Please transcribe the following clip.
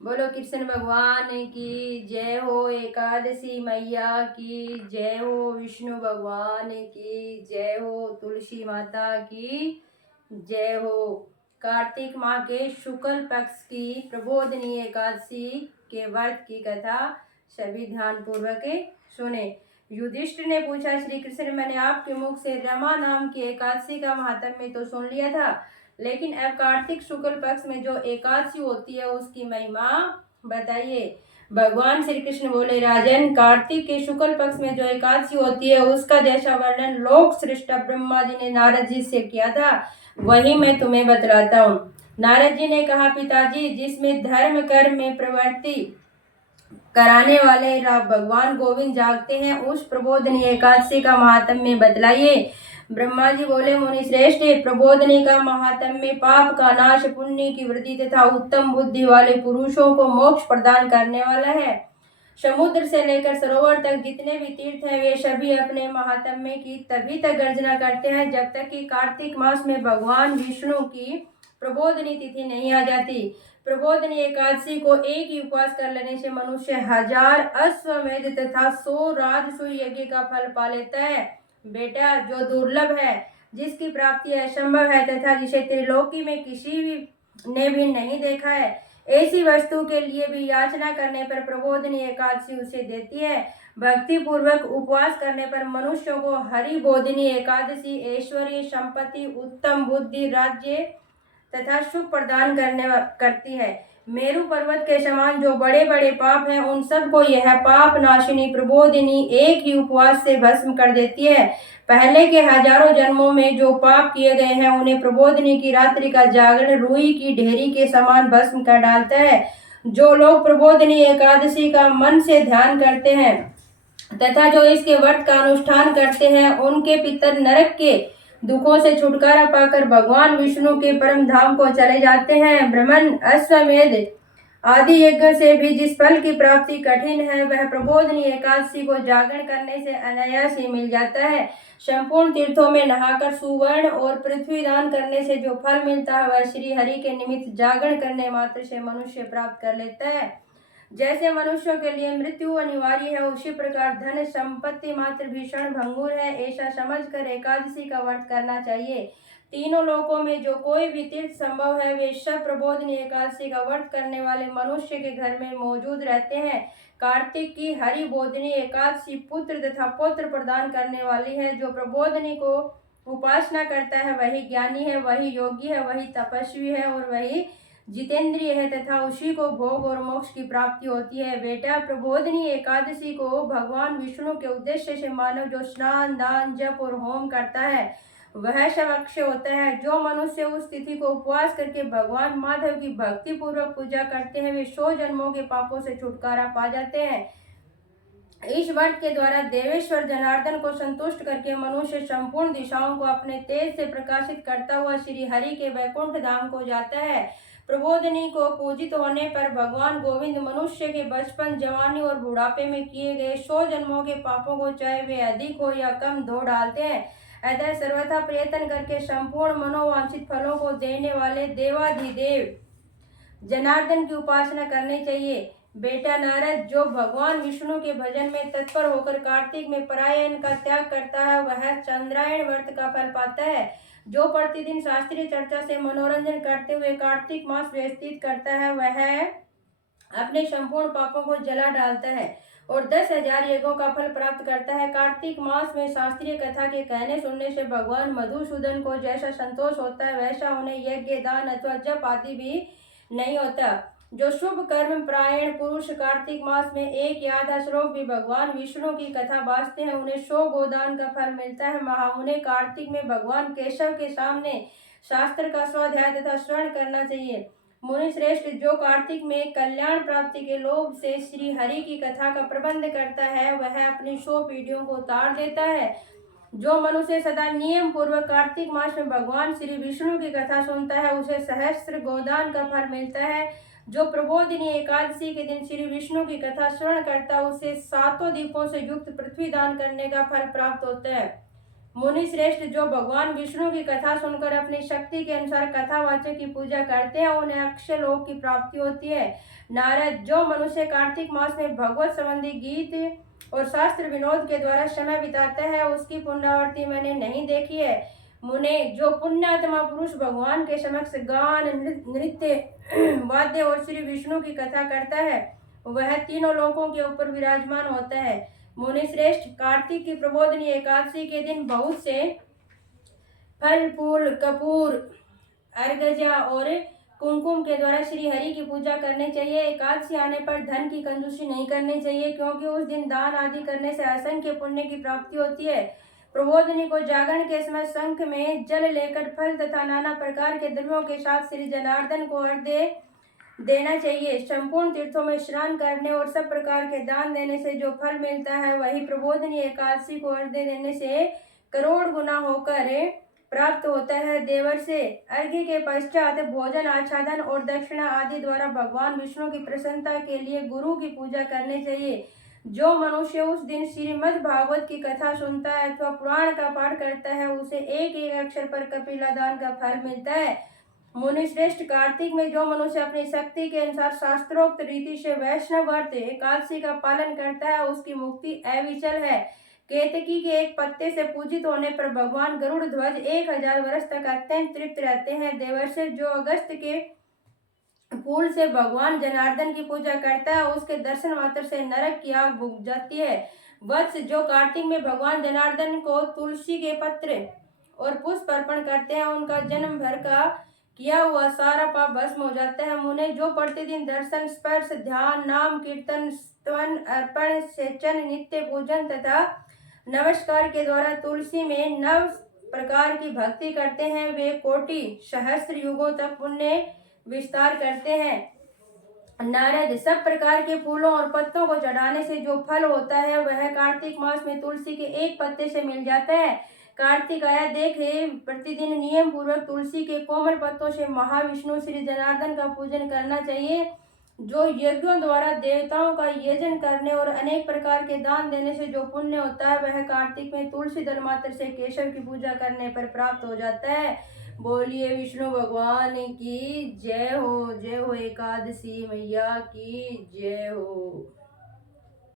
बोलो कृष्ण भगवान की जय हो। एकादशी मैया की जय हो। विष्णु भगवान की जय हो। तुलसी माता की जय हो। कार्तिक माह के शुक्ल पक्ष की प्रबोधनी एकादशी के व्रत की कथा सभी ध्यान पूर्वक सुने। युधिष्ठिर ने पूछा, श्री कृष्ण, मैंने आपके मुख से रमा नाम की एकादशी का महात्म्य तो सुन लिया था, लेकिन अब कार्तिक शुक्ल पक्ष में जो एकादशी होती है उसकी महिमा बताइए। भगवान श्री कृष्ण बोले, राजन, कार्तिक के शुक्ल पक्ष में जो एकादशी होती है उसका जैसा वर्णन लोक श्रेष्ठ ब्रह्मा जी ने नारद जी से किया था वही मैं तुम्हें बतलाता हूँ। नारद जी ने कहा, पिताजी, जिसमें धर्म कर्म में प्रवृत्ति कराने वाले भगवान गोविंद जागते हैं उस प्रबोधनी एकादशी का महात्म्य बतलाइए। ब्रह्मा जी बोले, मुनि श्रेष्ठ, प्रबोधनी का महात्म्य पाप का नाश, पुण्य की वृद्धि तथा उत्तम बुद्धि वाले पुरुषों को मोक्ष प्रदान करने वाला है। समुद्र से लेकर सरोवर तक जितने भी तीर्थ हैं वे सभी अपने महात्म्य की तभी तक गर्जना करते हैं जब तक कि कार्तिक मास में भगवान विष्णु की प्रबोधनी तिथि नहीं आ जाती। प्रबोधनी एकादशी को एक ही उपवास कर लेने से मनुष्य 1000 अश्वमेध तथा 100 राजसूय यज्ञ का फल पा लेता है। बेटा, जो दुर्लभ है, जिसकी प्राप्ति असंभव है तथा जिसे त्रिलोकी में किसी भी ने भी नहीं देखा है, ऐसी वस्तु के लिए भी याचना करने पर प्रबोधनी एकादशी उसे देती है। भक्ति पूर्वक उपवास करने पर मनुष्यों को हरि बोधिनी एकादशी ऐश्वर्य, संपत्ति, उत्तम बुद्धि, राज्य तथा सुख प्रदान करती है। मेरु पर्वत के समान जो बड़े बड़े पाप हैं उन सबको यह पाप नाशिनी प्रबोधिनी एक ही उपवास से भस्म कर देती है। पहले के हजारों जन्मों में जो पाप किए गए हैं उन्हें प्रबोधिनी की रात्रि का जागरण रुई की ढेरी के समान भस्म कर डालता है। जो लोग प्रबोधिनी एकादशी का मन से ध्यान करते हैं तथा जो इसके व्रत का अनुष्ठान करते हैं उनके पितर नरक के दुखों से छुटकारा पाकर भगवान विष्णु के परम धाम को चले जाते हैं। ब्रह्मन, अश्वमेध आदि यज्ञ से भी जिस फल की प्राप्ति कठिन है वह प्रबोधनी एकादशी को जागरण करने से अनायास ही मिल जाता है। संपूर्ण तीर्थों में नहाकर सुवर्ण और पृथ्वी दान करने से जो फल मिलता है वह श्री हरि के निमित्त जागरण करने मात्र से मनुष्य प्राप्त कर लेता है। जैसे मनुष्यों के लिए मृत्यु अनिवार्य है उसी प्रकार धन संपत्ति मात्र भीषण भंगुर है, ऐसा समझकर एकादशी का व्रत करना चाहिए। तीनों लोकों में जो कोई भी तीर्थ संभव है वे सब प्रबोधनी एकादशी का व्रत करने वाले मनुष्य के घर में मौजूद रहते हैं। कार्तिक की हरि बोधनी एकादशी पुत्र तथा पौत्र प्रदान करने वाली है। जो प्रबोधनी को उपासना करता है वही ज्ञानी है, वही योगी है, वही तपस्वी है और वही जितेंद्रिय है तथा उसी को भोग और मोक्ष की प्राप्ति होती है। बेटा, प्रबोधनी एकादशी को भगवान विष्णु के उद्देश्य से मानव जो स्नान, दान, जप और होम करता है वह सब अक्षय होता है। जो मनुष्य उस तिथि को उपवास करके भगवान माधव की भक्ति पूर्वक पूजा करते हैं वे 100 जन्मों के पापों से छुटकारा पा जाते हैं। इस व्रत के द्वारा देवेश्वर जनार्दन को संतुष्ट करके मनुष्य संपूर्ण दिशाओं को अपने तेज से प्रकाशित करता हुआ श्री हरि के वैकुंठ धाम को जाता है। प्रबोधनी को पूजित होने पर भगवान गोविंद मनुष्य के बचपन, जवानी और बुढ़ापे में किए गए 100 जन्मों के पापों को चाहे वे अधिक हो या कम धो डालते हैं। अतः सर्वथा प्रयत्न करके संपूर्ण मनोवांछित फलों को देने वाले देवाधिदेव जनार्दन की उपासना करनी चाहिए। बेटा नारद, जो भगवान विष्णु के भजन में तत्पर होकर कार्तिक में परायण का त्याग करता है वह चंद्रायण व्रत का फल पाता है। जो प्रतिदिन शास्त्रीय चर्चा से मनोरंजन करते हुए कार्तिक मास व्यतीत करता है वह अपने संपूर्ण पापों को जला डालता है और 10,000 यज्ञों का फल प्राप्त करता है। कार्तिक मास में शास्त्रीय कथा के कहने सुनने से भगवान मधुसूदन को जैसा संतोष होता है वैसा उन्हें यज्ञ, दान अथवा जप आदि भी नहीं होता। जो शुभ कर्म परायण पुरुष कार्तिक मास में एक या आधा श्लोक भी भगवान विष्णु की कथा बाँचते हैं उन्हें 100 गोदान का फल मिलता है। उन्हें कार्तिक में भगवान केशव के सामने शास्त्र का स्वाध्याय तथा श्रवण करना चाहिए। मुनि श्रेष्ठ, जो कार्तिक में कल्याण प्राप्ति के लोभ से श्री हरि की कथा का प्रबंध करता है वह अपनी 100 पीढ़ियों को तार देता है। जो मनुष्य सदा नियम पूर्वक कार्तिक मास में भगवान श्री विष्णु की कथा सुनता है उसे सहस्त्र गोदान का फल मिलता है। जो प्रबोधिनी एकादशी के दिन श्री विष्णु की कथा श्रवण करता है उसे 7 दीपों से युक्त पृथ्वी दान करने का फल प्राप्त होता है। मुनि श्रेष्ठ जो भगवान विष्णु की कथा सुनकर अपनी शक्ति के अनुसार कथावाचक की पूजा करते हैं उन्हें अक्षय लोक की प्राप्ति होती है। नारद, जो मनुष्य कार्तिक मास में भगवत संबंधी गीत और शास्त्र विनोद के द्वारा समय बिताता है उसकी पुनरावृत्ति मैंने नहीं देखी है। मुने, जो पुण्यात्मा पुरुष भगवान के समक्ष गान, नृत्य, वाद्य और श्री विष्णु की कथा करता है वह तीनों लोकों के ऊपर विराजमान होता है। मुनि श्रेष्ठ, कार्तिक की प्रबोधनी एकादशी के दिन बहुत से फल, फूल, कपूर, अर्घ्य और कुमकुम के द्वारा श्री हरि की पूजा करनी चाहिए। एकादशी आने पर धन की कंजूसी नहीं करनी चाहिए क्योंकि उस दिन दान आदि करने से असंख्य पुण्य की प्राप्ति होती है। प्रबोधनी को जागरण के समय शंख में जल लेकर फल तथा नाना प्रकार के द्रव्यों के साथ श्री जनार्दन को अर्घ्य देना चाहिए। संपूर्ण तीर्थों में स्नान करने और सब प्रकार के दान देने से जो फल मिलता है वही प्रबोधनी एकादशी को अर्घ्य देने से करोड़ गुना होकर प्राप्त होता है। देवर से अर्घ्य के पश्चात भोजन, आच्छादन और दक्षिणा आदि द्वारा भगवान विष्णु की प्रसन्नता के लिए गुरु की पूजा करनी चाहिए। जो मनुष्य उस दिन श्रीमद् भागवत की कथा सुनता है अथवा पुराण का पाठ करता है उसे एक एक अक्षर पर कपिला दान का फल मिलता है। मुनि श्रेष्ठ, कार्तिक में जो मनुष्य अपनी शक्ति के अनुसार शास्त्रोक्त रीति से वैष्णव व्रत एकादशी का पालन करता है उसकी मुक्ति अविचल है। केतकी के एक पत्ते से पूजित होने पर भगवान गरुड़ ध्वज 1000 वर्ष तक अत्यंत तृप्त रहते हैं। देवर्षि, जो अगस्त के फूल से भगवान जनार्दन की पूजा करता है उसके दर्शन मात्र से नरक की आग बुझ जाती है। वत्स, जो कार्तिक में भगवान जनार्दन को तुलसी के पत्र और पुष्प अर्पण करते हैं उनका जन्म भर का किया हुआ सारा पाप भस्म हो जाता है। मुने, जो प्रतिदिन दर्शन, स्पर्श, ध्यान, नाम कीर्तन, स्तवन, अर्पण, सेचन, नित्य पूजन तथा नमस्कार के द्वारा तुलसी में 9 प्रकार की भक्ति करते हैं वे कोटि सहस्त्र युगों तक पुण्य विस्तार करते हैं। नारद, सब प्रकार के फूलों और पत्तों को चढ़ाने से जो फल होता है वह कार्तिक मास में तुलसी के एक पत्ते से मिल जाता है। कार्तिक आया देखे प्रतिदिन नियम पूर्वक तुलसी के कोमल पत्तों से महाविष्णु श्री जनार्दन का पूजन करना चाहिए। जो यज्ञों द्वारा देवताओं का यजन करने और अनेक प्रकार के दान देने से जो पुण्य होता है वह कार्तिक में तुलसी दल मात्र से केशव की पूजा करने पर प्राप्त हो जाता है। बोलिए विष्णु भगवान की जय हो, जय हो एकादशी मैया की जय हो।